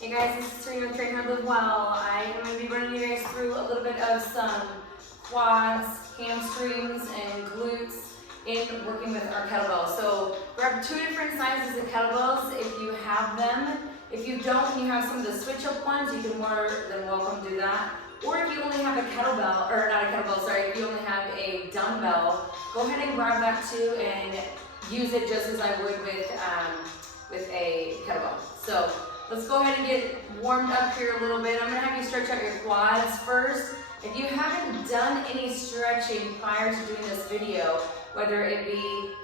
Hey guys, this is Syrina with Train Hard Live Well. I am going to be running you guys through a little bit of some quads, hamstrings, and glutes in working with our kettlebells. So grab 2 different sizes of kettlebells if you have them. If you don't and you have some of the switch up ones, you can more than welcome do that. Or if you only have a kettlebell, or not a kettlebell, sorry, if you only have a dumbbell, go ahead and grab that too and use it just as I would with a kettlebell. So let's go ahead and get warmed up here a little bit. I'm gonna have you stretch out your quads first. If you haven't done any stretching prior to doing this video, whether it be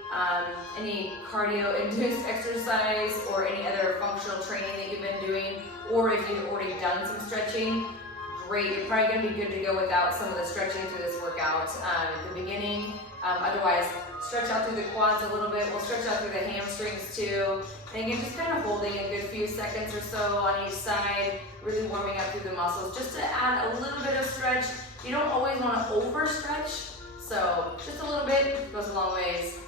any cardio-induced exercise or any other functional training that you've been doing, or if you've already done some stretching, great. You're probably gonna be good to go without some of the stretching through this workout at the beginning. Otherwise, stretch out through the quads a little bit. We'll stretch out through the hamstrings too. And again, just kind of holding a good few seconds or so on each side, really warming up through the muscles, just to add a little bit of stretch. You don't always want to overstretch, so just a little bit goes a long ways.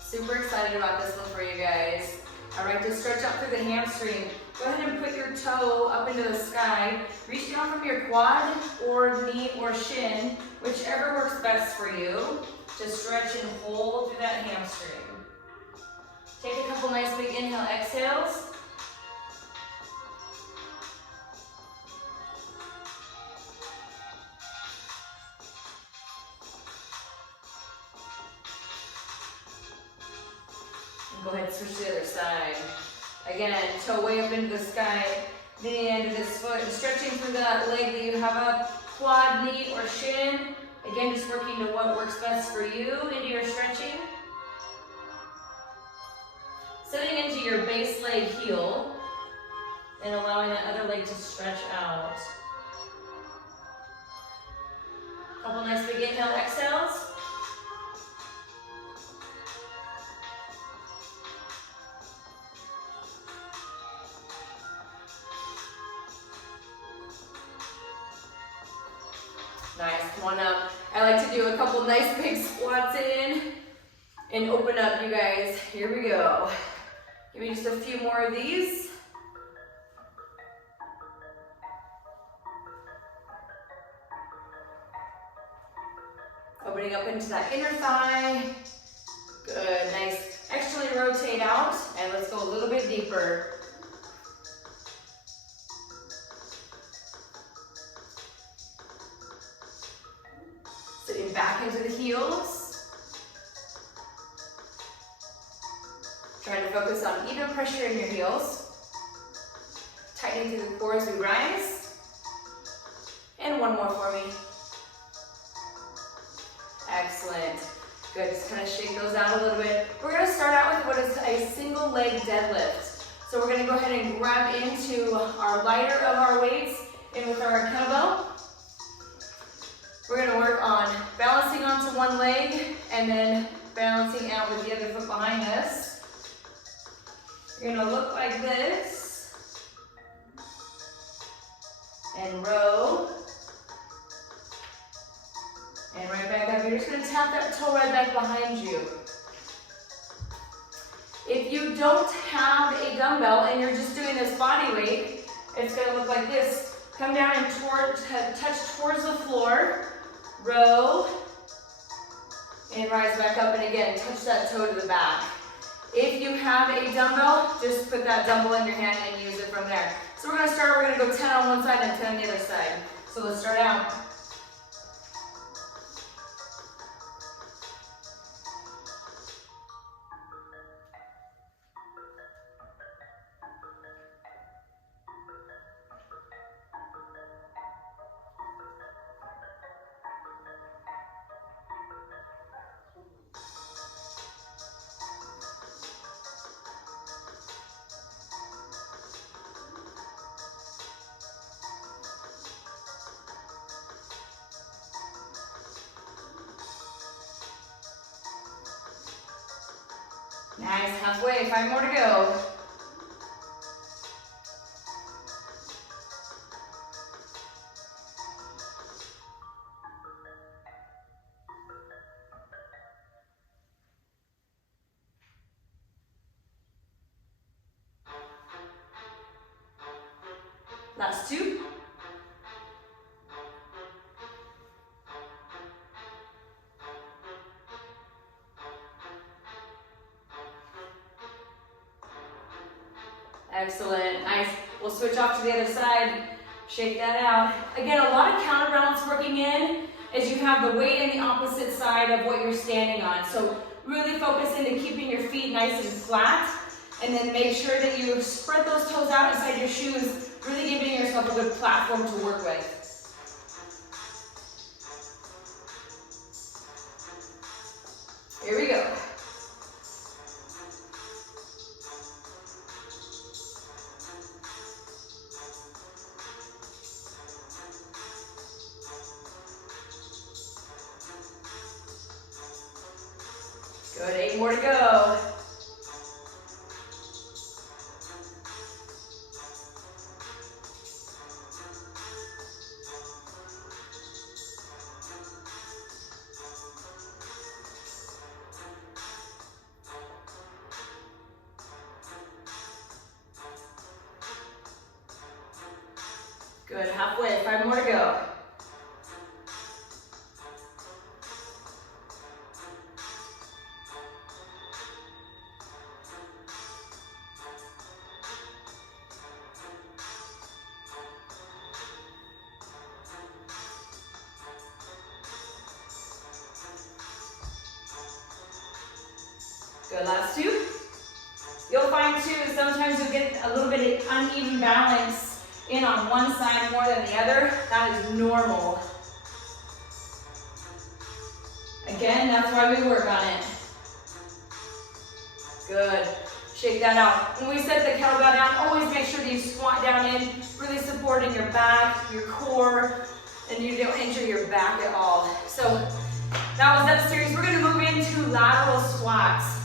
Super excited about this one for you guys. All right, to stretch out through the hamstring, go ahead and put your toe up into the sky. Reach down from your quad or knee or shin, whichever works best for you, to stretch and hold through that hamstring. Take a couple nice big inhale, exhales. And go ahead and switch to the other side. Again, toe way up into the sky, knee into this foot, and stretching through that leg that you have up, quad, knee, or shin. Again, just working to what works best for you into your stretching. Sitting into your base leg heel and allowing that other leg to stretch out. Couple nice big inhale, exhales. Nice, come on up. I like to do a couple nice big squats in and open up, you guys. Here we go. Give me just a few more of these. Opening up into that inner thigh. Good, nice. Externally rotate out, and let's go a little bit deeper. Sitting back into the heels. Trying to focus on even pressure in your heels. Tightening through the core as we rise. And one more for me. Excellent. Good, just kind of shake those out a little bit. We're gonna start out with what is a single leg deadlift. So we're gonna go ahead and grab into our lighter of our weights in with our kettlebell. We're gonna work on balancing onto one leg and then balancing out with the other foot behind us. You're gonna look like this, and row, and right back up. You're just gonna tap that toe right back behind you. If you don't have a dumbbell and you're just doing this body weight, it's gonna look like this. Come down and touch towards the floor, row, and rise back up, and again, touch that toe to the back. If you have a dumbbell, just put that dumbbell in your hand and use it from there. So we're gonna go 10 on one side and 10 on the other side. So let's start out. Nice, halfway, 5 more to go. Last 2. Excellent, nice. We'll switch off to the other side, shake that out. Again, a lot of counterbalance working in as you have the weight in the opposite side of what you're standing on. So really focus into keeping your feet nice and flat, and then make sure that you spread those toes out inside your shoes, really giving yourself a good platform to work with. Here we go. Good, 8 more to go. Good, halfway, 5 more to go. Good, last 2. You'll find too, sometimes you'll get a little bit of uneven balance in on one side more than the other. That is normal. Again, that's why we work on it. Good, shake that out. When we set the kettlebell down, always make sure that you squat down in, really supporting your back, your core, and you don't injure your back at all. So that was that series. We're gonna move into lateral squats.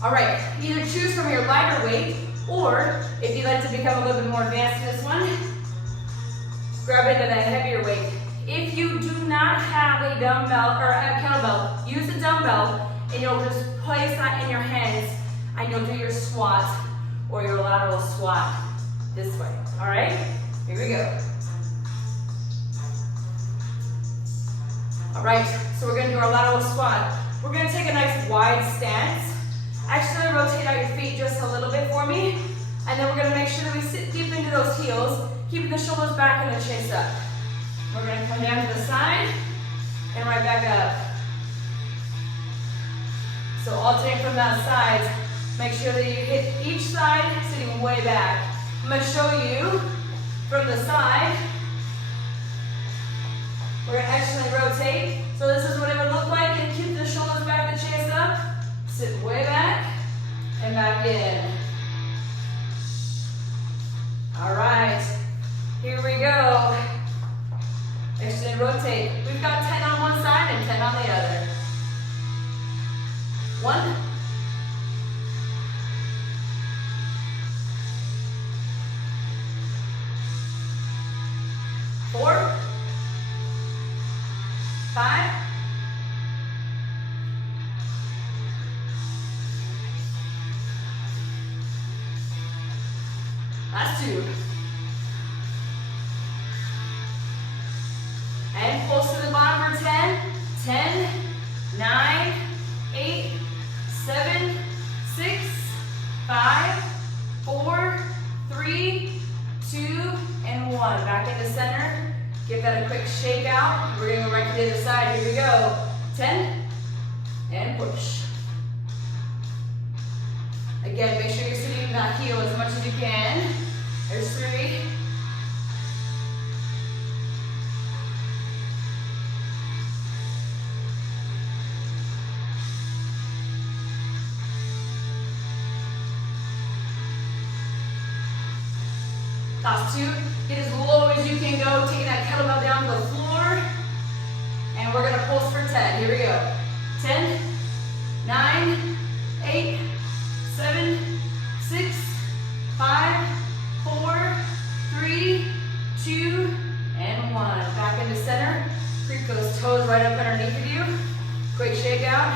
All right, either choose from your lighter weight, or if you'd like to become a little bit more advanced in this one, grab into that heavier weight. If you do not have a dumbbell or a kettlebell, use a dumbbell and you'll just place that in your hands and you'll do your squat or your lateral squat this way. All right, here we go. All right, so we're gonna do our lateral squat. We're gonna take a nice wide stance. Actually, rotate out your feet just a little bit for me. And then we're gonna make sure that we sit deep into those heels, keeping the shoulders back and the chest up. We're gonna come down to the side and right back up. So alternate from that side, make sure that you hit each side sitting way back. I'm gonna show you from the side. We're gonna actually rotate. So this is what it would look like, and keep the shoulders back, the chest up. Sit way back and back in. All right, here we go. Extend, rotate. We've got 10 on one side and 10 on the other. 1, 4, 5, 2. And pulse to the bottom for 10. 10, 9, 8, 7, 6, 5, 4, 3, 2, and 1. Back into center. Give that a quick shake out. We're going to go right to the other side. Here we go. 10, and push. Again, make sure you're sitting in that heel as much as you can. There's 3. Last 2. Get as low as you can go. Taking that kettlebell down to the floor. And we're going to pulse for 10. Here we go. 10, 9, 8, 7, 6, 5, 4, 3, 2, and 1. Back into center. Creep those toes right up underneath of you. Quick shake out.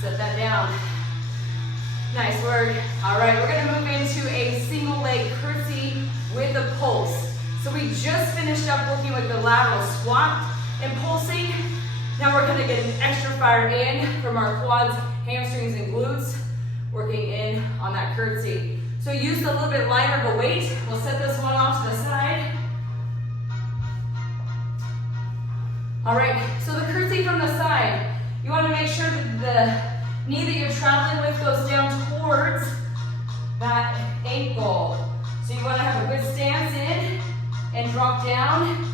Set that down. Nice work. All right, we're gonna move into a single leg curtsy with a pulse. So we just finished up working with the lateral squat and pulsing. Now we're gonna get an extra fire in from our quads, hamstrings, and glutes, working in on that curtsy. So use a little bit lighter of a weight. We'll set this one off to the side. All right, so the curtsy from the side, you wanna make sure that the knee that you're traveling with goes down towards that ankle. So you wanna have a good stance in and drop down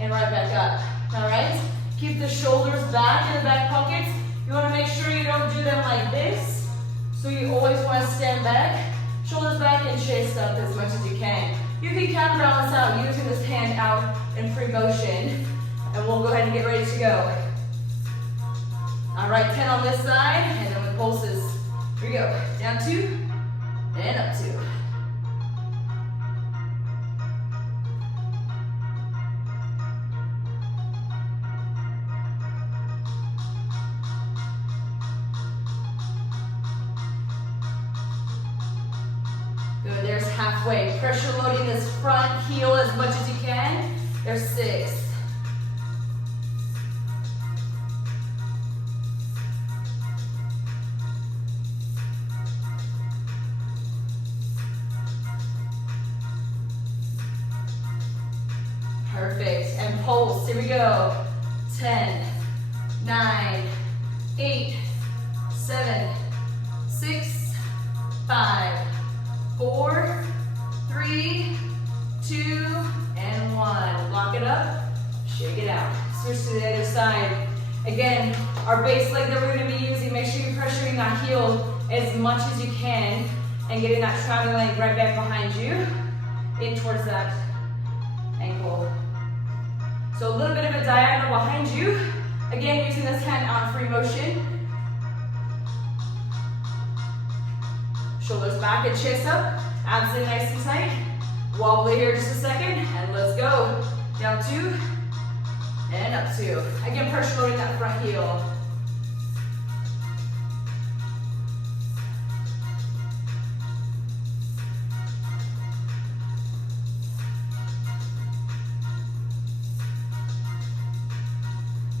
and right back up, all right? Keep the shoulders back in the back pockets. You wanna make sure you don't do them like this. So you always wanna stand back, shoulders back and chest up as much as you can. You can counterbalance out using this hand out in free motion. And we'll go ahead and get ready to go. All right, 10 on this side, and then with pulses. Here we go. Down 2, and up 2. Good, there's halfway. Pressure loading this front heel as much as you can. There's 6. Perfect, and pulse, here we go. 10, 9, 8, 7, 6, 5, 4, 3, 2, and 1. Lock it up, shake it out. Switch to the other side. Again, our base leg that we're gonna be using, make sure you're pressuring that heel as much as you can and getting that traveling leg right back behind you, in towards that ankle. So a little bit of a diagonal behind you. Again, using this hand on free motion. Shoulders back and chest up. Abs in nice and tight. Wobble here just a second, and let's go. Down 2, and up 2. Again, pressure loading that front heel.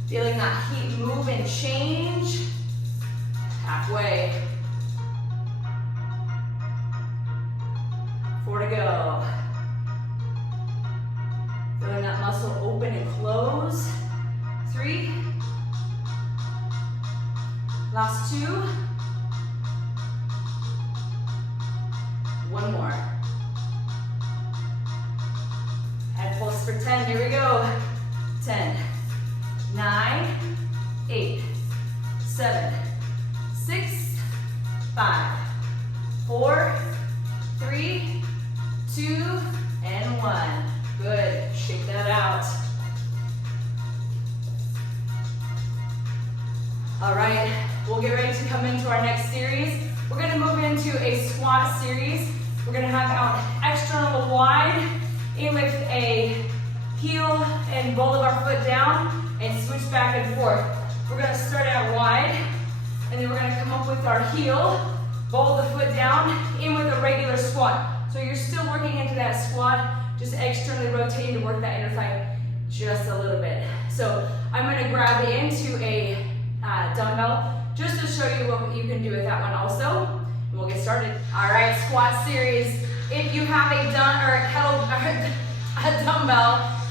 Feeling that heat move and change. Halfway. 4 to go. Feeling that muscle open and close. 3. Last 2. 1 more. And pulse for 10. Here we go. 10. 9, 8, 7, 6, 5, 4, 3, 2, and 1. Good. Shake that out. All right, we'll get ready to come into our next series. We're going to move into a squat series. We're going to have out external wide, in with a heel and ball of our foot down, and switch back and forth. We're gonna start out wide, and then we're gonna come up with our heel, ball the foot down, in with a regular squat. So you're still working into that squat, just externally rotating to work that inner thigh just a little bit. So I'm gonna grab into a dumbbell, just to show you what you can do with that one also. And we'll get started. All right, squat series. If you have a dumbbell,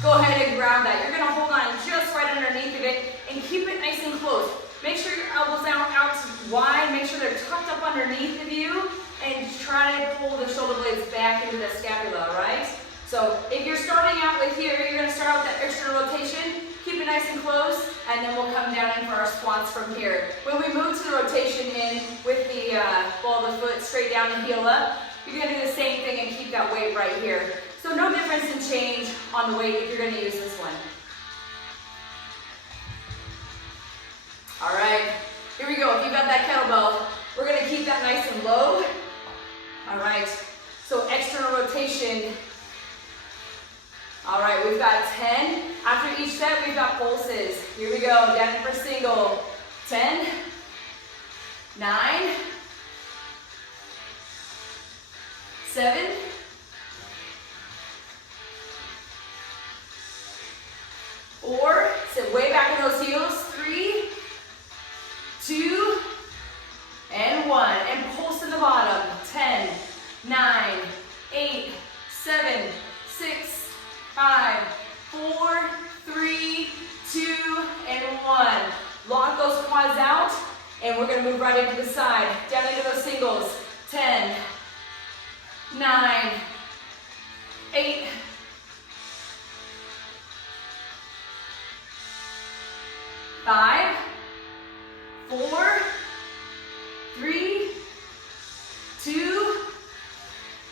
go ahead and grab that. You're gonna hold on just right underneath of it and keep it nice and close. Make sure your elbows out wide, make sure they're tucked up underneath of you, and try to pull the shoulder blades back into the scapula, all right? So if you're starting out with here, you're gonna start out with that external rotation, keep it nice and close, and then we'll come down in for our squats from here. When we move to the rotation in with the ball of the foot straight down and heel up, you're gonna do the same thing and keep that weight right here. So no difference in change on the weight if you're gonna use this one. All right, here we go. If you've got that kettlebell, we're gonna keep that nice and low. All right, so external rotation. All right, we've got 10. After each set, we've got pulses. Here we go, down for single. 10, 9, 7, And we're gonna move right into the side, down into those singles. 10, 9, 8, 5, 4, 3, 2,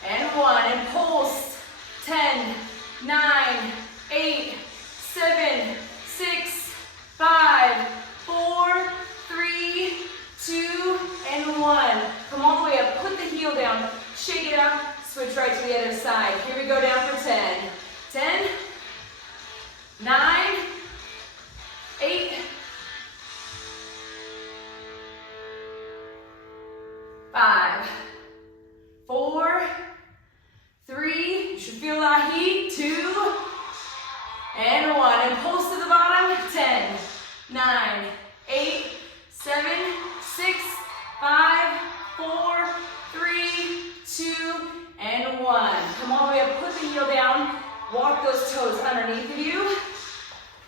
and 1. And pulse. 10, 9, 8, 7, 6, 5, 4, 3, 2, and 1. Come all the way up. Put the heel down. Shake it out. Switch right to the other side. Here we go down for 10. 10, 9, 8, 5, 4, 3, you should feel that heat, 2, and 1. And pulse to the bottom, 10, 9, 8, 7, 6, 5, 4, 3, 2, and 1. Come all the way up, put the heel down, walk those toes underneath of you,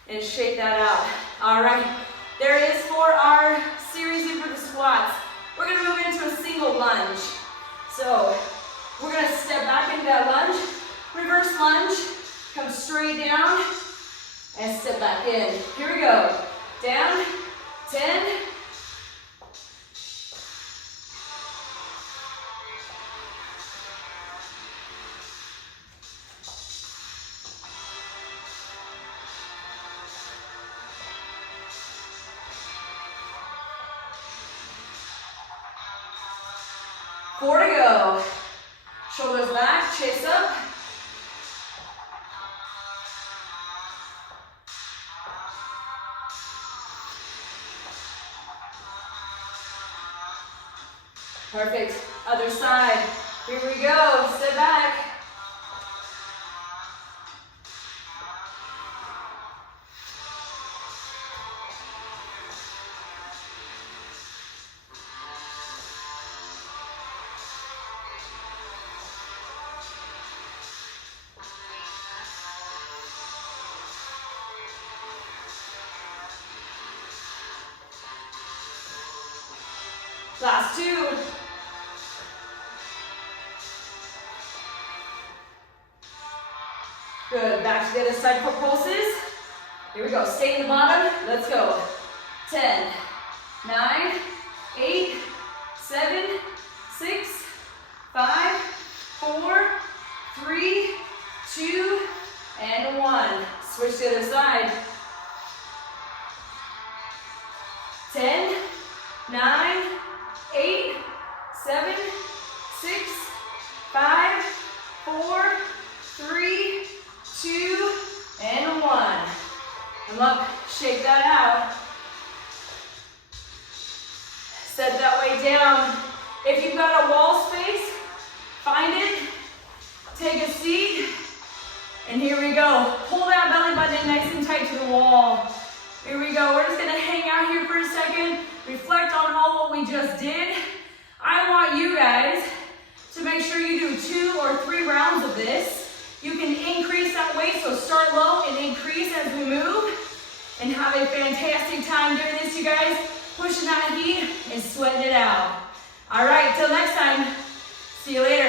and shake that out. All right, there it is for our series here for the squats. We're gonna move into a single lunge. So we're gonna step back into that lunge, reverse lunge, come straight down, and step back in. Here we go. Down, 10, 4 to go. Shoulders back, chest up. Perfect. Other side. Here we go. Step back. Last 2. Good. Back to the other side for pulses. Here we go. Stay in the bottom. Let's go. 10, 9, 8, 7, 6, 5, 4, 3, 2, and 1. Switch to the other side. 10, 9, 8, 7, 6, 5, 4, 3, 2, and 1. Come up, shake that out. Set that weight down. If you've got a wall space, find it, take a seat, and here we go. Pull that belly button nice and tight to the wall. Here we go. We're just gonna hang out here for a second, reflect on all what we just did. I want you guys to make sure you do 2 or 3 rounds of this. You can increase that weight, so start low and increase as we move. And have a fantastic time doing this, you guys. Pushing that heat and sweating it out. All right, till next time. See you later.